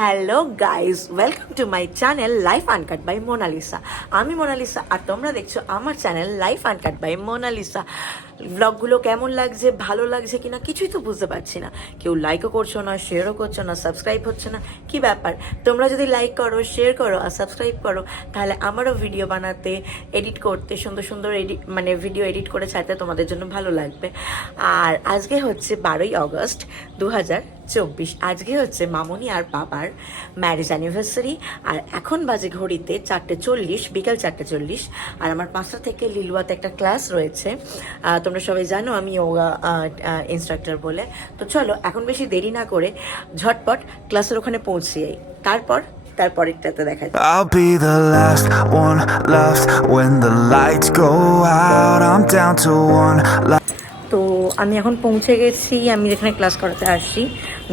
Hello guys, welcome to my channel Life Uncut by Monalisa. আমি মোনালিসা আর তোমরা দেখছো আমার channel Life Uncut by Monalisa. ব্লগগুলো কেমন লাগছে, ভালো লাগছে কিনা কিছুই তো বুঝতে পারছি না। কেউ লাইকও করছো না, শেয়ারও করছো না, সাবস্ক্রাইব হচ্ছে না, কি ব্যাপার? তোমরা যদি লাইক করো, শেয়ার করো আর সাবস্ক্রাইব করো তাহলে আমারও ভিডিও বানাতে, এডিট করতে, সুন্দর সুন্দর ভিডিও এডিট করে ছাড়তে তোমাদের জন্য ভালো লাগবে। আর আজকে হচ্ছে 12ই অগস্ট 2024। আজকে হচ্ছে মামনি আর বাবার ম্যারেজ অ্যানিভার্সারি। আর এখন বাজে ঘড়িতে 4:40, বিকাল 4:40। আর আমার 5টা থেকে লিলুয়াতে একটা ক্লাস রয়েছে। তোমরা সবাই জানো আমি যোগা ইনস্ট্রাক্টর বলে। তো চলো এখন বেশি দেরি না করে ঝটপট ক্লাসের ওখানে পৌঁছে যাই, তারপরেরটাতে দেখা যায়। I'll be the last one left when the lights go out. I'm down to one. তো আমি এখন পৌঁছে গেছি, আমি যেখানে ক্লাস করাতে আসি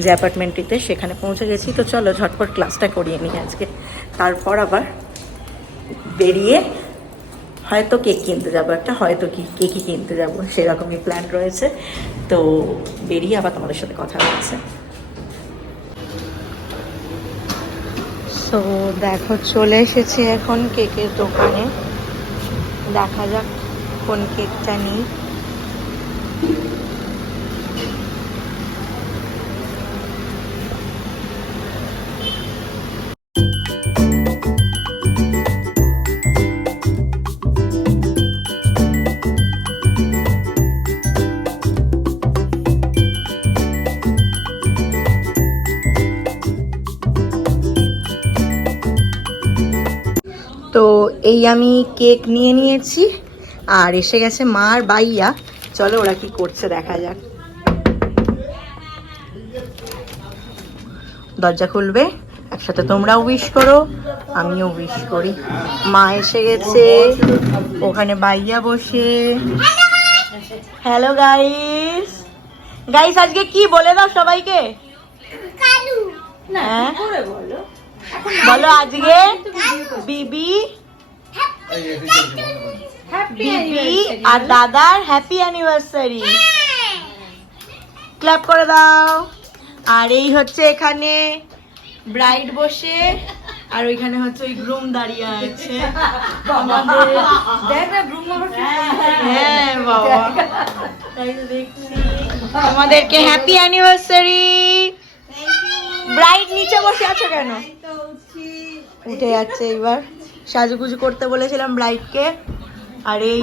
যে অ্যাপার্টমেন্টটিতে, সেখানে পৌঁছে গেছি। তো চলো ঝটপট ক্লাসটা করিয়ে নিই আজকে, তারপর আবার বেরিয়ে হয়তো কেক কিনতে যাবো একটা, হয়তো কেকই কিনতে যাবো, সেরকমই প্ল্যান রয়েছে। তো বেরিয়ে আবার তোমাদের সাথে কথা হচ্ছে। তো দেখো চলে এসেছি এখন কেকের দোকানে, দেখা যাক কোন কেকটা নিই। তো এই আমি কেক নিয়ে নিয়েছি আর এসে গেছে মা আর বাইয়া। চলো ওরা কি করছে দেখা যাক। দরজা খুলবে, একসাথে তোমরাও উইশ করো, আমিও উইশ করি। মা এসে গেছে, ওখানে বাইয়া বসে। হ্যালো গাইস, গাইস আজকে কি বলে দাও সবাইকে। হ্যাঁ বলো, আজকে বিবি আর দাদার হ্যাপি অ্যানিভার্সারি। ক্ল্যাপ করে দাও। আর এই হচ্ছে এখানে ব্রাইড বসে, আর ওইখানে হচ্ছে ওই গ্রুম দাঁড়িয়ে আছে আমাদের। হ্যাঁ বাবা, তাই তো দেখছি। আমাদেরকে হ্যাপি অ্যানিভার্সারি। ব্রাইড নিচে বসে আছে কেন? উঠে যাচ্ছে এবার। সাজুগুজু করতে বলেছিলাম ব্রাইডকে। আর এই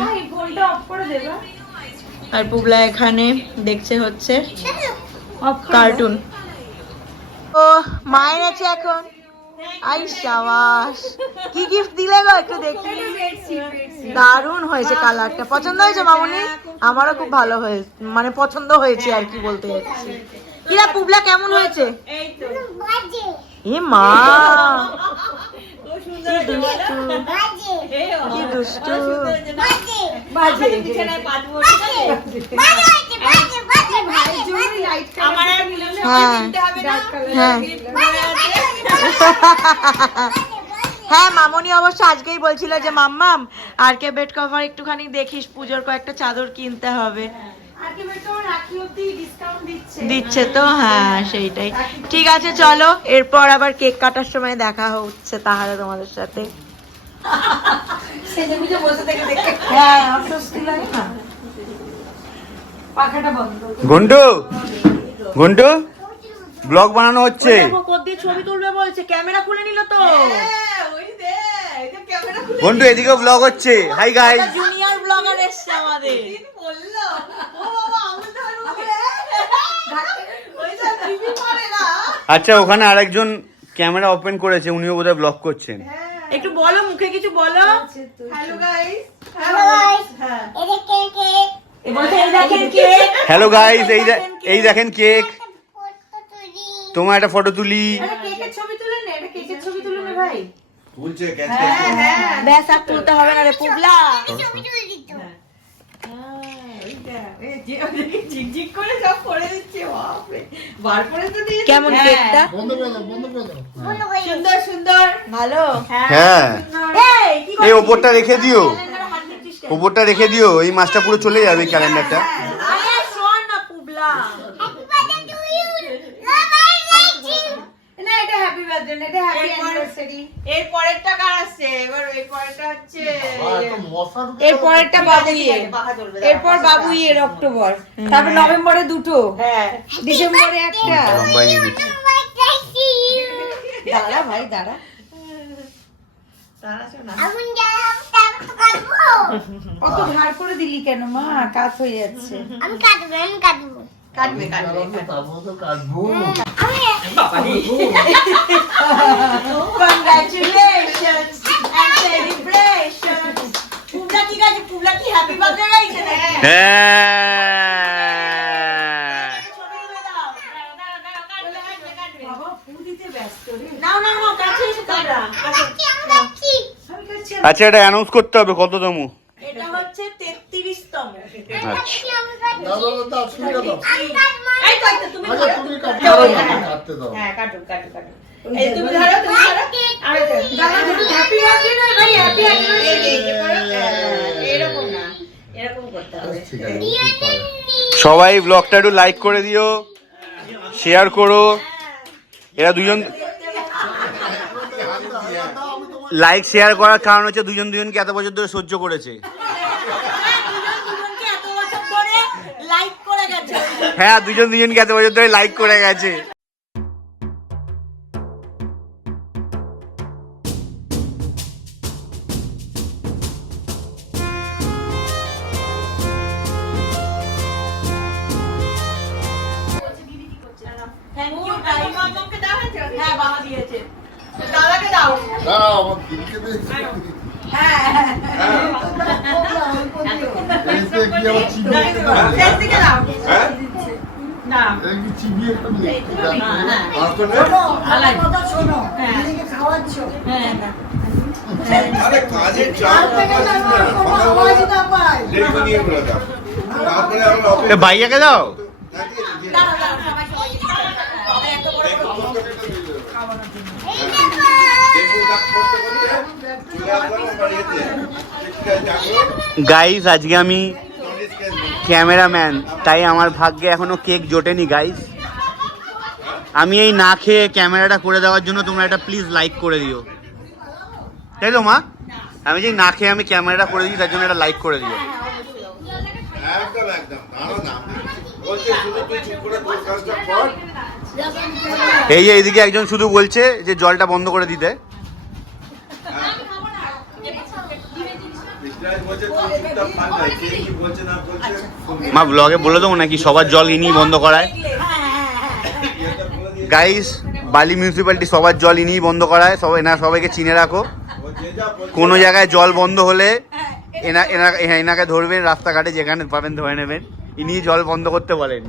আর পুবলা এখানে দেখছে হচ্ছে কার্টুন। ও মায়ের আছে এখন। আই সাবাস, কি গিফট দিলে গো একটু দেখি। দারুণ হয়েছে কালারটা, পছন্দ হয়েছে মামনি? আমারও খুব ভালো হয়েছে, মানে পছন্দ হয়েছে আর কি বলতে যাচ্ছি। কিরা পুবলা কেমন হয়েছে? এ মা কি দুষ্টু। হ্যাঁ মামনি অবশ্য আজকেই বলছিল যে মাম্মাম আর কে বেড কভার একটুখানি দেখিস, পুজোর কয়েকটা চাদর কিনতে হবে। দিচ্ছে তো, হ্যাঁ সেইটাই। ঠিক আছে চলো, এরপর আবার কেক কাটার সময় দেখা হচ্ছে তাহলে তোমাদের সাথে। ঘন্টু ঘন্টু ব্লগ বানানো হচ্ছে। ছবি তুলবে বলছে, ক্যামেরা খুলে নিল তো। ঘন্টু এদিকে ব্লগ হচ্ছে। হাই গাইস, জুনিয়র ব্লগার এসছে আমাদের। আচ্ছা ওখানে আরেকজন ক্যামেরা ওপেন করেছে, উনিও বোধহয় ব্লগ করছেন। একটু বলো, মুখে কিছু বলো। Hello guys, hello guys, hello guys, এই দেখেন কেক। তোমার একটা ফটো তুলি। কেকের ছবি তুলে নে, এটা কেকের ছবি তুলে নে ভাই। তুলছে ব্যাস আর তুলতে হবে না রে পুবলা। ঝিকঝিক করে সব করে দিচ্ছে, বাপরে বার করে তো দিয়েছে। কেমন কেকটা? সুন্দর সুন্দর, ভালো। হ্যাঁ এই ওপরটা রেখে দিও, ওপরটা রেখে দিও, এই মাসটা পুরো চলে যাবে ক্যালেন্ডারটা। আরে শোন না পুবলা, না এটা হ্যাপি বার্থডে না, এটা হ্যাপি অ্যানিভার্সারি। এর পরেরটা কার আসছে? এবার এই পরেরটা হচ্ছে এর পরেরটা বাবু ইয়ে, পাখা চলবে। এরপর বাবু ইয়ের অক্টোবর, তারপর নভেম্বরে দুটো, হ্যাঁ ডিসেম্বরে একটা। লম্বাই নিয়ে নিচ্ছি। দাঁড়া ভাই দাঁড়া, তারা শোনা অত ধার করে দিলি কেন মা? কাজ হয়ে যাচ্ছে। কাটবে কাটবে Congratulations and celebrations. পুবলা কি গাছে? পুবলা কি হ্যাপি বার্থডে গাইছে না? হ্যাঁ ছবি তুলে দাও। নাও নাও নাও, কাছে এসে তোমরা। আচ্ছা এটা অ্যানাউন্স করতে হবে কততম? এটা হচ্ছে 33তম। আচ্ছা এই তো তুমি ধরো। হ্যাঁ কাটুক কাটুক কাটুক। এই তুমি ধরো তুমি ধরো। আরে হ্যাপি বার্থডে না ভাই, হ্যাপি এরকম না, এরকম করতে হবে। সবাই ব্লগটা একটু লাইক করে দিও, শেয়ার করো। এরা দুজন লাইক শেয়ার করার কারণ হচ্ছে দুজন দুজনকে এত বছর ধরে সহ্য করেছে। দুজনকে এত বছর ধরে লাইক করে গেছে। হ্যাঁ দুজন দুজনকে এত বছর ধরে লাইক করে গেছে। Thank you guys. মামাকে দাও হয়েছে? হ্যাঁ বাবা দিয়েছে। দাদাকে দাও। শেষ দিকে দাও। না ভাইয়াকে দাও। গাইস আজকে আমি ক্যামেরাম্যান, তাই আমার ভাগ্যে এখনো কেক জোটেনি গাইস। আমি এই না খেয়ে ক্যামেরাটা করে দেওয়ার জন্য তোমরা একটা প্লিজ লাইক করে দিও, তাই তো মা? আমি যে না খেয়ে আমি ক্যামেরাটা করে দিই তার জন্য একটা লাইক করে দিও। এই যে এইদিকে একজন শুধু বলছে যে জলটা বন্ধ করে দিতে। মা ব্লগে বলে দেবো নাকি সবার জল ইনি বন্ধ করায়? গাইস বালি মিউনিসিপ্যালিটি সবার জল ইনিই বন্ধ করায়। সবাই সবাইকে চিনে রাখো, কোনো জায়গায় জল বন্ধ হলে এনাকে ধরবেন, রাস্তাঘাটে যেখানে পাবেন ধরে নেবেন। ইনি জল বন্ধ করতে বলেন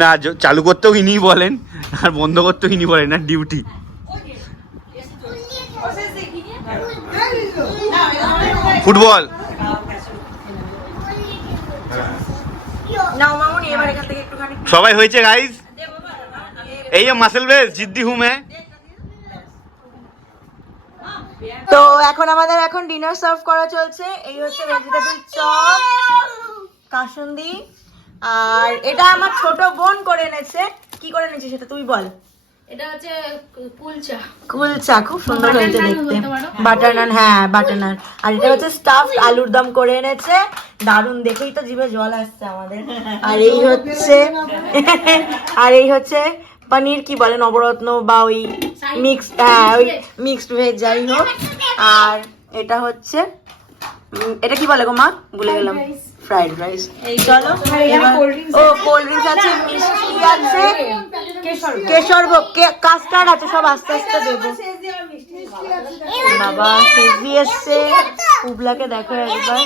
না, চালু করতেও ইনিই বলেন আর বন্ধ করতেও ইনি বলেন না, ডিউটি। ফুটবল নাও মামুনি এবার এখান থেকে একটুখানি। সবাই হয়েছে গাইস। এই যে মাসেল বেস জিদ্দি হুম হ্যাঁ। তো এখন আমাদের এখন ডিনার সার্ভ করা চলছে। এই হচ্ছে ভেজিটেবল চপ, কাসুন্দি, আর এটা আমার ছোট বোন করে এনেছে। কি করে এনেছে সেটা তুই বল। এটা হচ্ছে কুলচা। কুলচা, খুব সুন্দর হয়েছে দেখতে। বাটার নান, হ্যাঁ বাটার নান। আর এটা হচ্ছে স্টাফড আলুর দম করে এনেছে, দারুণ, দেখেই তো জিভে জল আসছে আমাদের। আর এই হচ্ছে পনির কি বলে, নবরত্ন বা ওই মিক্সড, হ্যাঁ ওই মিক্সড ভেজ যাই হোক। আর এটা হচ্ছে এটা কি বলে গো মা, ভুলে গেলাম, ফ্রাইড রাইস। চলো এবার ও কোল্ড ড্রিঙ্কস আছে, মিষ্টি আছে, কেশর কাস্টার্ড আছে, সব আস্তে আস্তে দেবো। বাবা সেজি এসছে, পুবলাকে দেখো একবার।